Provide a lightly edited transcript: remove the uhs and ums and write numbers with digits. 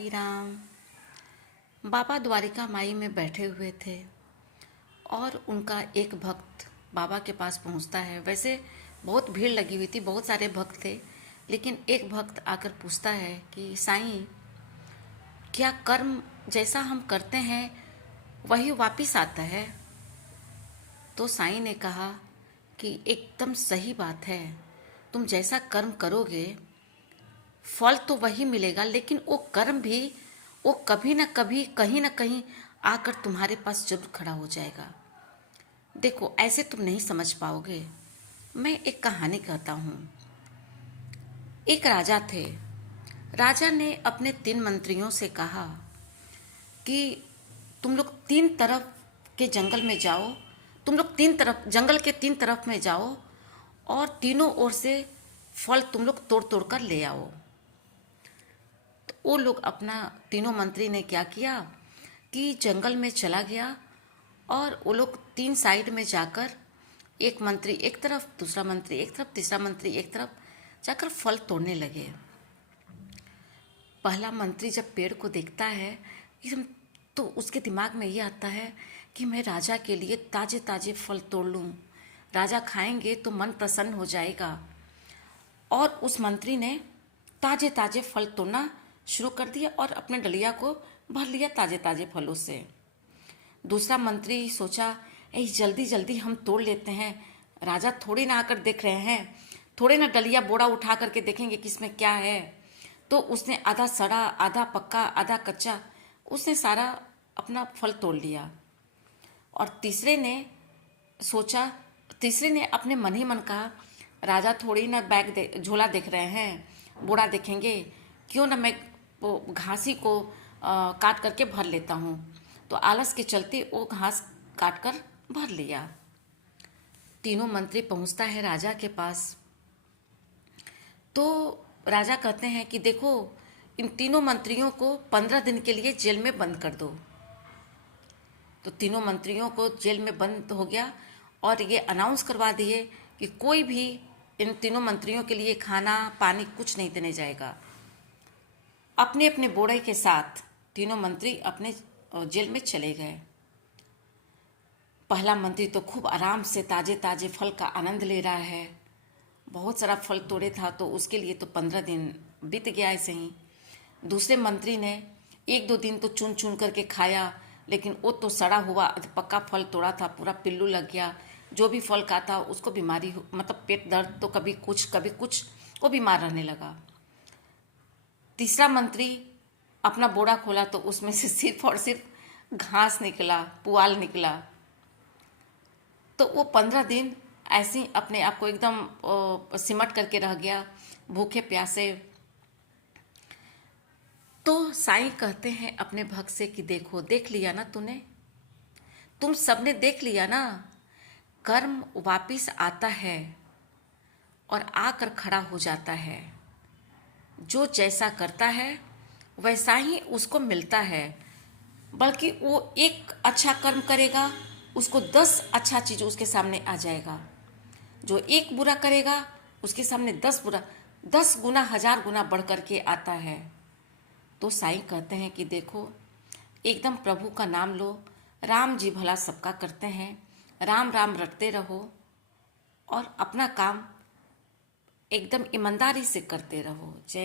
साई राम। बाबा द्वारिका माई में बैठे हुए थे और उनका एक भक्त बाबा के पास पहुंचता है। वैसे बहुत भीड़ लगी हुई थी, बहुत सारे भक्त थे, लेकिन एक भक्त आकर पूछता है कि साईं, क्या कर्म जैसा हम करते हैं वही वापिस आता है? तो साईं ने कहा कि एकदम सही बात है, तुम जैसा कर्म करोगे फल तो वही मिलेगा, लेकिन वो कर्म भी वो कभी ना कभी कहीं ना कहीं आकर तुम्हारे पास जरूर खड़ा हो जाएगा। देखो, ऐसे तुम नहीं समझ पाओगे। मैं एक कहानी कहता हूँ। एक राजा थे। राजा ने अपने 3 मंत्रियों से कहा कि तुम लोग 3 तरफ के जंगल में जाओ, तुम लोग 3 तरफ जंगल के 3 तरफ में जाओ और तीनों ओर से फल तुम लोग तोड़ तोड़ कर ले आओ। वो लोग अपना तीनों मंत्री ने क्या किया कि जंगल में चला गया और वो लोग 3 साइड में जाकर, एक मंत्री एक तरफ, दूसरा मंत्री एक तरफ, तीसरा मंत्री एक तरफ जाकर फल तोड़ने लगे। पहला मंत्री जब पेड़ को देखता है तो उसके दिमाग में ये आता है कि मैं राजा के लिए ताजे ताजे फल तोड़ लूँ, राजा खाएंगे तो मन प्रसन्न हो जाएगा। और उस मंत्री ने ताजे ताजे फल तोड़ना शुरू कर दिया और अपने डलिया को भर लिया ताजे ताजे फलों से। दूसरा मंत्री सोचा, ऐ जल्दी जल्दी हम तोड़ लेते हैं, राजा थोड़ी ना आकर देख रहे हैं, थोड़े ना डलिया बोरा उठा करके देखेंगे कि इसमें क्या है। तो उसने आधा सड़ा, आधा पक्का, आधा कच्चा, उसने सारा अपना फल तोड़ लिया। और तीसरे ने अपने मन ही मन कहा, राजा थोड़ी ना झोला देख रहे हैं, बोरा देखेंगे, क्यों ना मैं वो घासी को काट करके भर लेता हूँ। तो आलस के चलते वो घास काट कर भर लिया। तीनों मंत्री पहुँचता है राजा के पास। तो राजा कहते हैं कि देखो, इन तीनों मंत्रियों को 15 दिन के लिए जेल में बंद कर दो। तो तीनों मंत्रियों को जेल में बंद हो गया और ये अनाउंस करवा दिए कि कोई भी इन तीनों मंत्रियों के लिए खाना पानी कुछ नहीं देने जाएगा। अपने अपने बोरे के साथ तीनों मंत्री अपने जेल में चले गए। पहला मंत्री तो खूब आराम से ताजे ताजे फल का आनंद ले रहा है। बहुत सारा फल तोड़े था तो उसके लिए तो 15 दिन बीत गया ऐसे ही। दूसरे मंत्री ने 1-2 दिन तो चुन चुन करके खाया, लेकिन वो तो सड़ा हुआ पक्का फल तोड़ा था, पूरा पिल्लू लग गया। जो भी फल खाता उसको बीमारी मतलब पेट दर्द, तो कभी कुछ वो बीमार रहने लगा। तीसरा मंत्री अपना बोरा खोला तो उसमें से सिर्फ और सिर्फ घास निकला, पुआल निकला। तो वो 15 दिन ऐसे ही अपने आप को एकदम सिमट करके रह गया, भूखे प्यासे। तो साईं कहते हैं अपने भक्त से कि देखो, देख लिया ना तूने, तुम सबने देख लिया ना, कर्म वापिस आता है और आकर खड़ा हो जाता है। जो जैसा करता है वैसा ही उसको मिलता है। बल्कि वो एक अच्छा कर्म करेगा, उसको 10 अच्छा चीज उसके सामने आ जाएगा। जो एक बुरा करेगा उसके सामने 10 बुरा, 10 गुना 1000 गुना बढ़ करके आता है। तो साईं कहते हैं कि देखो, एकदम प्रभु का नाम लो, राम जी भला सबका करते हैं, राम राम रटते रहो और अपना काम एकदम ईमानदारी से करते रहो। जय